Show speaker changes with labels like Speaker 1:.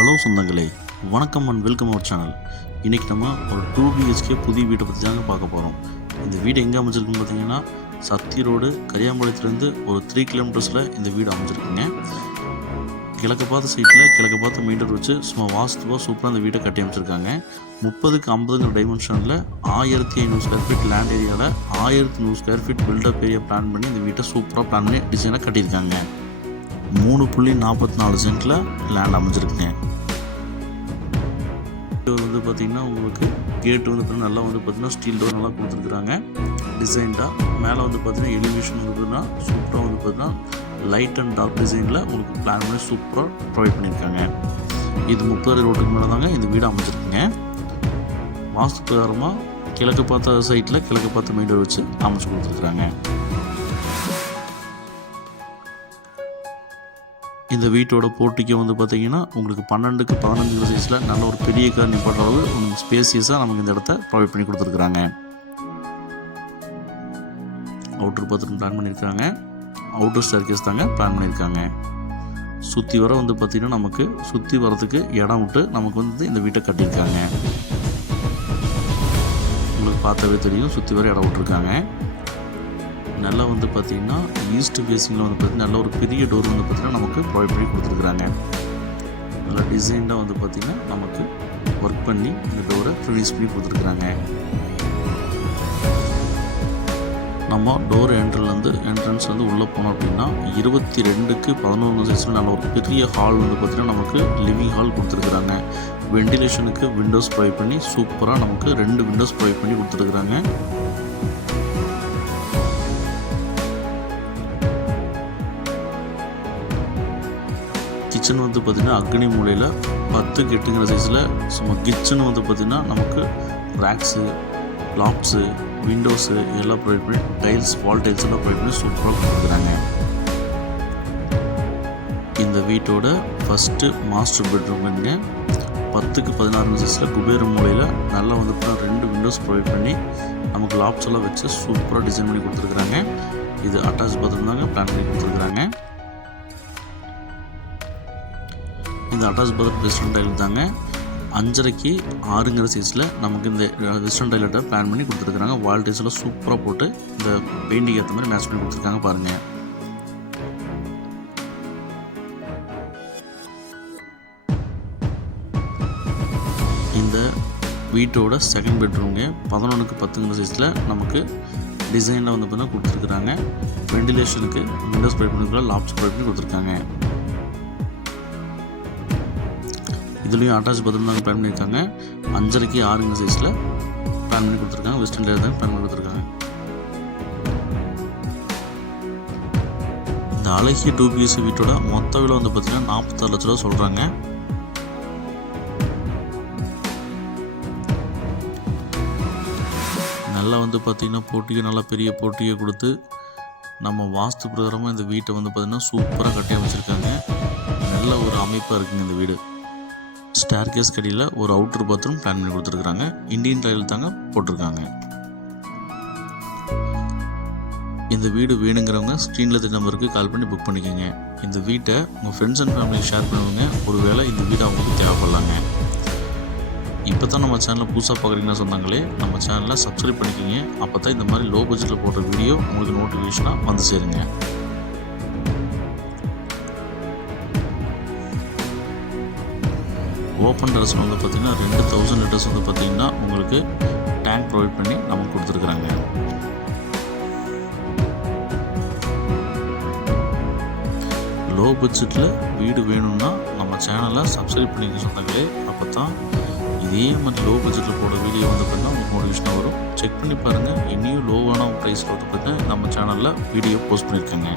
Speaker 1: Hello சொந்தங்களே வணக்கம் and welcome our channel. இன்றைக்கி நம்ம ஒரு டூ பிஹெச்கே புதிய வீட்டை பற்றி தாங்க பார்க்க போகிறோம் இந்த வீடு எங்கே அமைஞ்சிருக்குன்னு பார்த்தீங்கன்னா சத்தி ரோடு கரியாம்பாளையத்துலேருந்து ஒரு த்ரீ கிலோமீட்டர்ஸில் இந்த வீடு அமைஞ்சிருக்குங்க. கிழக்கு பார்த்த சைட்டில் கிழக்கு பார்த்த மீட்டர் வச்சு சும்மா வாஸ்துவாக சூப்பராக இந்த வீட்டை கட்டி அமைச்சிருக்காங்க. முப்பதுக்கு ஐம்பதுங்கிற டைமென்ஷனில் ஆயிரத்தி ஐநூறு ஸ்கொயர் ஃபீட் லேண்ட் ஏரியாவில் ஆயிரத்தி நூறு square feet built up area plan பண்ணி இந்த வீட்டை சூப்பராக பிளான் பண்ணி டிசைனாக கட்டியிருக்காங்க. மூணு புள்ளி நாற்பத்தி நாலு சென்ட்டில் லேண்ட் அமைஞ்சிருக்குங்க. டோர் வந்து பார்த்திங்கன்னா உங்களுக்கு கேட் வந்து பார்த்தீங்கன்னா நல்லா வந்து பார்த்திங்கன்னா ஸ்டீல் டோர் நல்லா கொடுத்துருக்குறாங்க. டிசைன்டாக மேலே வந்து பார்த்திங்கன்னா எலிவேஷன் வந்து பார்த்தீங்கன்னா சூப்பராக வந்து பார்த்திங்கன்னா லைட் அண்ட் டார்க் டிசைனில் உங்களுக்கு பிளான் பண்ணி சூப்பராக ப்ரொவைட் பண்ணியிருக்காங்க. இது முப்பது ரோட்டுக்கு மேலே தாங்க இந்த வீடு அமைஞ்சிருக்குங்க. வாஸ்து பிரகாரமாக கிழக்கு பார்த்த சைட்டில் கிழக்கு பார்த்த மெயின் டோர் வச்சு அமைச்சு கொடுத்துருக்குறாங்க. இந்த வீட்டோட போட்டிக்கு வந்து பார்த்தீங்கன்னா உங்களுக்கு பன்னெண்டுக்கு பதினஞ்சு சைஸில் நல்ல ஒரு பெரிய கார் நிப்பாட்ட அளவு உங்களுக்கு ஸ்பேசியஸாக நமக்கு இந்த இடத்த ப்ரொவைட் பண்ணி கொடுத்துருக்குறாங்க. அவுட்டர் பாத்ரூம் பிளான் பண்ணியிருக்காங்க. அவுட்டர் ஸ்டேர்கேஸ் தாங்க பிளான் பண்ணியிருக்காங்க. சுற்றி வர வந்து பார்த்திங்கன்னா நமக்கு சுற்றி வரதுக்கு இடம் விட்டு நமக்கு வந்து இந்த வீட்டை கட்டியிருக்காங்க. உங்களுக்கு பார்த்தாவே தெரியும் சுற்றி வர இடம் விட்டுருக்காங்க. நல்லா வந்து பார்த்திங்கன்னா ஈஸ்ட் ஃபேஸிங்கில் வந்து பார்த்திங்கன்னா நல்ல ஒரு பெரிய டோர் வந்து பார்த்திங்கன்னா நமக்கு ப்ரொவைட் பண்ணி கொடுத்துருக்குறாங்க. நல்லா டிசைன்டாக வந்து பார்த்திங்கன்னா நமக்கு ஒர்க் பண்ணி இந்த டோரை ஃபினிஷ் பண்ணி கொடுத்துருக்குறாங்க. நம்ம டோர் என்ட்ரன்லேருந்து என்ட்ரன்ஸ் வந்து உள்ளே போனோம் அப்படின்னா இருபத்தி ரெண்டுக்கு பதினொன்று சைஸில் நல்ல ஒரு பெரிய ஹால் வந்து பார்த்திங்கன்னா நமக்கு லிவிங் ஹால் கொடுத்துருக்குறாங்க. வெண்டிலேஷனுக்கு விண்டோஸ் ப்ரொவைட் பண்ணி சூப்பராக நமக்கு ரெண்டு விண்டோஸ் ப்ரொவைட் பண்ணி கொடுத்துருக்குறாங்க. கிச்சன் வந்து பார்த்திங்கன்னா அக்னி மூலையில் பத்து எட்டுங்கிற சைஸில் சும்மா கிச்சன் வந்து பார்த்திங்கன்னா நமக்கு ரேக்ஸு லாப்ஸு விண்டோஸு எல்லாம் ப்ரொவைட் பண்ணி டைல்ஸ் வால் டைல்ஸ் எல்லாம் ப்ரொவைட் பண்ணி சூப்பராக கொடுக்குறாங்க. இந்த வீட்டோட ஃபஸ்ட்டு மாஸ்டர் பெட்ரூமுங்க பத்துக்கு பதினாறு சைஸில் குபேர மூலையில் நல்லா வந்து பார்த்தா ரெண்டு விண்டோஸ் ப்ரொவைட் பண்ணி நமக்கு லாப்ஸ் எல்லாம் வச்சு சூப்பராக டிசைன் பண்ணி கொடுத்துருக்குறாங்க. இது அட்டாச் பாத்ரூம் தாங்க பிளான் பண்ணி கொடுத்துருக்குறாங்க. இந்த அட்டாச் பாத்ரூம் வெஸ்டர்ன் டைல் தாங்க. அஞ்சரைக்கு ஆறுங்கிற சைஸில் நமக்கு இந்த வெஸ்டர்ன் டைலட்டை பிளான் பண்ணி கொடுத்துருக்குறாங்க. வால் டைல்ஸில் சூப்பராக போட்டு இந்த பெயிண்டிங் ஏற்ற மாதிரி மேட்ச் பண்ணி கொடுத்துருக்காங்க பாருங்கள் இந்த வீட்டோட செகண்ட் பெட்ரூம்ங்க பதினொன்றுக்கு பத்துங்கிற சைஸில் நமக்கு டிசைனில் வந்து பார்த்தீங்கன்னா கொடுத்துருக்குறாங்க. வெண்டிலேஷனுக்கு விண்டோஸ் ப்ரைட் பண்ணிருக்காங்க லாப்ஸ் ப்ரைட் பண்ணி கொடுத்துருக்காங்க. இதுலேயும் அட்டாச் பாத்ரூம் தான் பிளான் பண்ணியிருக்காங்க. அஞ்சரைக்கு ஆறுங்க சைஸில் பிளான் பண்ணி கொடுத்துருக்காங்க. வெஸ்டர்ன் லேயர் தான் பிளான் பண்ணி கொடுத்துருக்காங்க. இந்த அழகிய டூ பிஎஸ்சி வீட்டோட மொத்த விலை வந்து பார்த்தீங்கன்னா நாற்பத்தாறு லட்ச ரூபா சொல்கிறாங்க நல்லா வந்து பார்த்திங்கன்னா போட்டியை நல்லா பெரிய போட்டியை கொடுத்து நம்ம வாஸ்து பிரகாரமாக இந்த வீட்டை வந்து பார்த்திங்கன்னா சூப்பராக கட்டி அமைச்சிருக்காங்க. நல்ல ஒரு அமைப்பாக இருக்குங்க இந்த வீடு. ஸ்டார் கேஸ் கடியில் ஒரு அவுட்டர் பாத்ரூம் பிளான் பண்ணி கொடுத்துருக்குறாங்க. இந்தியன் டைல் தாங்க போட்டிருக்காங்க. இந்த வீடு வேணுங்கிறவங்க ஸ்க்ரீனில் தெரிய நம்பருக்கு கால் பண்ணி புக் பண்ணிக்கோங்க. இந்த வீட்டை உங்கள் ஃப்ரெண்ட்ஸ் அண்ட் ஃபேமிலிக்கு ஷேர் பண்ணுவாங்க ஒருவேளை இந்த வீடு அவங்களுக்கு தேவைப்படலாங்க. இப்போ தான் நம்ம சேனலில் புதுசாக பார்க்குறீங்கன்னா சொன்னாங்களே நம்ம சேனலை சப்ஸ்கிரைப் பண்ணிக்கோங்க. அப்போ தான் இந்த மாதிரி லோ பட்ஜெட்டில் போடுற வீடியோ உங்களுக்கு நோட்டிஃபிகேஷனாக வந்து சேருங்க. ஓப்பன் டெரஸ் வந்து பார்த்திங்கன்னா ரெண்டு தௌசண்ட் லிட்டர்ஸ் வந்து பார்த்திங்கன்னா உங்களுக்கு டேங்க் ப்ரொவைட் பண்ணி நமக்கு கொடுத்துருக்குறாங்க. லோ பட்ஜெட்டில் வீடு வேணும்னா நம்ம சேனலை சப்ஸ்கிரைப் பண்ணிக்க சொன்னாங்களே அப்போ தான் இதே மாதிரி லோ பட்ஜெட்டில் போட வீடியோ வந்து பார்த்தீங்கன்னா உங்களுக்கு மோட்டிவேஷனாக வரும். செக் பண்ணி பாருங்கள் இன்னும் லோவான ப்ரைஸில் வந்து பார்த்தீங்கன்னா நம்ம சேனலில் வீடியோ போஸ்ட் பண்ணியிருக்கேங்க.